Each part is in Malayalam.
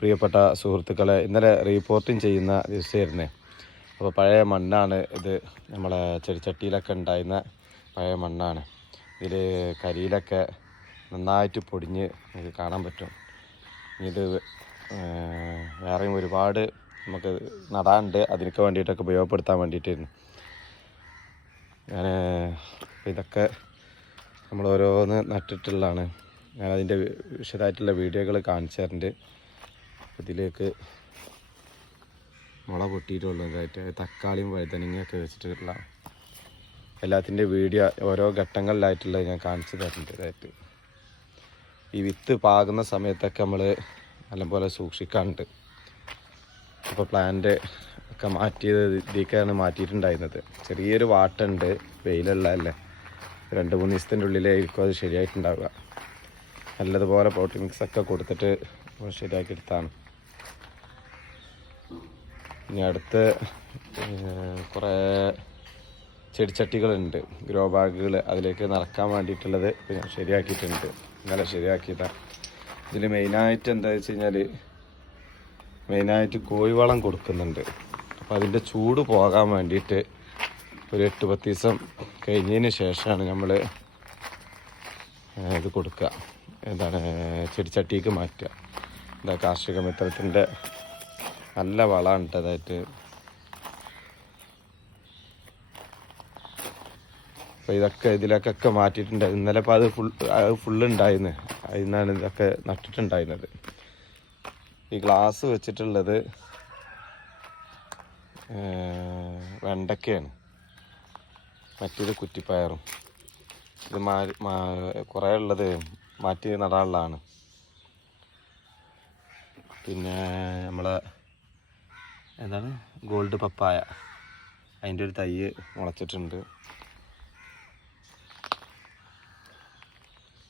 പ്രിയപ്പെട്ട സുഹൃത്തുക്കളെ ഇന്നലെ റീപോർട്ടിങ് ചെയ്യുന്ന ദിവസമായിരുന്നു അപ്പോൾ പഴയ മണ്ണാണ് ഇത്. നമ്മളെ ചെടിച്ചട്ടിയിലൊക്കെ ഉണ്ടായിരുന്ന പഴയ മണ്ണാണ്. ഇതിൽ കരിയിലൊക്കെ നന്നായിട്ട് പൊടിഞ്ഞ് നമുക്ക് കാണാൻ പറ്റും. ഇത് വേറെയും ഒരുപാട് നമുക്ക് നടാനുണ്ട്. അതിനൊക്കെ വേണ്ടിയിട്ടൊക്കെ ഉപയോഗപ്പെടുത്താൻ വേണ്ടിയിട്ടായിരുന്നു. ഞാൻ ഇതൊക്കെ നമ്മൾ ഓരോന്ന് നട്ടിട്ടുള്ളതാണ്. ഞാൻ അതിന്റെ വിശദമായിട്ടുള്ള വീഡിയോകൾ കാണിച്ചു തരുന്നുണ്ട് ഇതിലേക്ക് മുള പൊട്ടിയിട്ടുള്ളതായിട്ട് തക്കാളിയും വഴുതനങ്ങയൊക്കെ വെച്ചിട്ടുള്ള എല്ലാത്തിന്റെ വീഡിയോ ഓരോ ഘട്ടങ്ങളിലായിട്ടുള്ളത് ഞാൻ കാണിച്ചു തരുന്നുണ്ട് ഇതായിട്ട്. ഈ വിത്ത് പാകുന്ന സമയത്തൊക്കെ നമ്മൾ നല്ലപോലെ സൂക്ഷിക്കാറുണ്ട് അപ്പോൾ പ്ലാന്റ് ഒക്കെ മാറ്റിയത് ഇതിലേക്കാണ് മാറ്റിയിട്ടുണ്ടായിരുന്നത്. ചെറിയൊരു വാട്ടുണ്ട് വെയിലുള്ളതല്ലേ. രണ്ട് മൂന്ന് ദിവസത്തിന്റെ ഉള്ളിലായിരിക്കും അത് ശരിയായിട്ടുണ്ടാവുക. നല്ലതുപോലെ പ്രോട്ടീൻ മിക്സ് ഒക്കെ കൊടുത്തിട്ട് ശരിയാക്കിയെടുത്താണ് ഇനി അടുത്ത് കുറേ ചെടിച്ചട്ടികളുണ്ട്. ഗ്രോ ബാഗുകൾ അതിലേക്ക് നടക്കാൻ വേണ്ടിയിട്ടുള്ളത് പിന്നെ ശരിയാക്കിയിട്ടുണ്ട്. ഇന്നലെ ശരിയാക്കിയതാണ് ഇതിൽ മെയിനായിട്ട് എന്താ വെച്ച് കഴിഞ്ഞാൽ മെയിനായിട്ട് കോഴിവളം കൊടുക്കുന്നുണ്ട്. അപ്പോൾ അതിന്റെ ചൂട് പോകാൻ വേണ്ടിയിട്ട് ഒരു എട്ട് പത്ത് ദിവസം കഴിഞ്ഞതിന് ശേഷമാണ് നമ്മൾ ഇത് കൊടുക്കുക. എന്താണ് ചെടിച്ചട്ടിക്ക് മാറ്റുക. എന്താ കാർഷിക മിത്രത്തിന്റെ നല്ല വളമാണ് കേട്ടോ അപ്പോൾ ഇതൊക്കെ ഇതിലേക്കൊക്കെ മാറ്റിയിട്ടുണ്ട്. ഇന്നലെ ഇപ്പോൾ അത് ഫുൾ ഫുള്ള് ഉണ്ടായിരുന്നു അതിൽ നിന്നാണ് ഇതൊക്കെ നട്ടിട്ടുണ്ടായിരുന്നത്. ഈ ഗ്ലാസ് വെച്ചിട്ടുള്ളത് വെണ്ടക്കയാണ്. മറ്റേത് കുറ്റിപ്പയറും. ഇത് മാറി കുറേ ഉള്ളത് മാറ്റി നടാനുള്ളതാണ്. പിന്നെ നമ്മളെ എന്താണ്? Gold papaya. അതിന്റെ ഒരു തൈ മുളച്ചിട്ടുണ്ട്.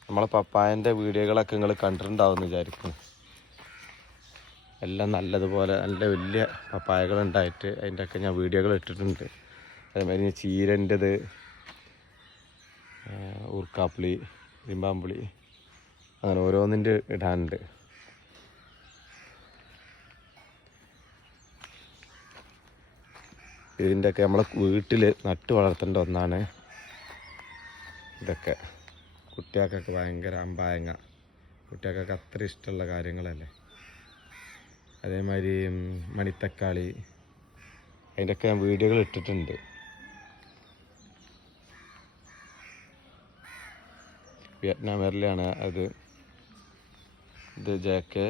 നമ്മളെ പപ്പായന്റെ വീഡിയോകളൊക്കെ നിങ്ങൾ കണ്ടിട്ടുണ്ടാവും വിചാരിക്കും എല്ലാം നല്ലതുപോലെ നല്ല വലിയ പപ്പായകളുണ്ടായിട്ട് ഉണ്ടായിട്ട് അതിന്റെയൊക്കെ ഞാൻ വീഡിയോകൾ ഇട്ടിട്ടുണ്ട്. അതേമാതിരി ചീരന്റെത് ഊർക്കാപ്പുളി ഇരുമ്പാമ്പുളി അങ്ങനെ ഓരോന്നിന്റെ ഇടാനുണ്ട്. ഇതിന്റെയൊക്കെ നമ്മളെ വീട്ടിൽ നട്ടു വളർത്തേണ്ട ഒന്നാണ് ഇതൊക്കെ. കുട്ടികൾക്കൊക്കെ ഭയങ്കര അമ്പായങ്ങ. കുട്ടികൾക്കൊക്കെ അത്ര ഇഷ്ടമുള്ള കാര്യങ്ങളല്ലേ? അതേമാതിരി മണിത്തക്കാളി. അതിന്റെയൊക്കെ ഞാൻ വീഡിയോകൾ ഇട്ടിട്ടുണ്ട്. വിയറ്റ്നാം വരലാണ് അത്. ഇത് ജെ കെ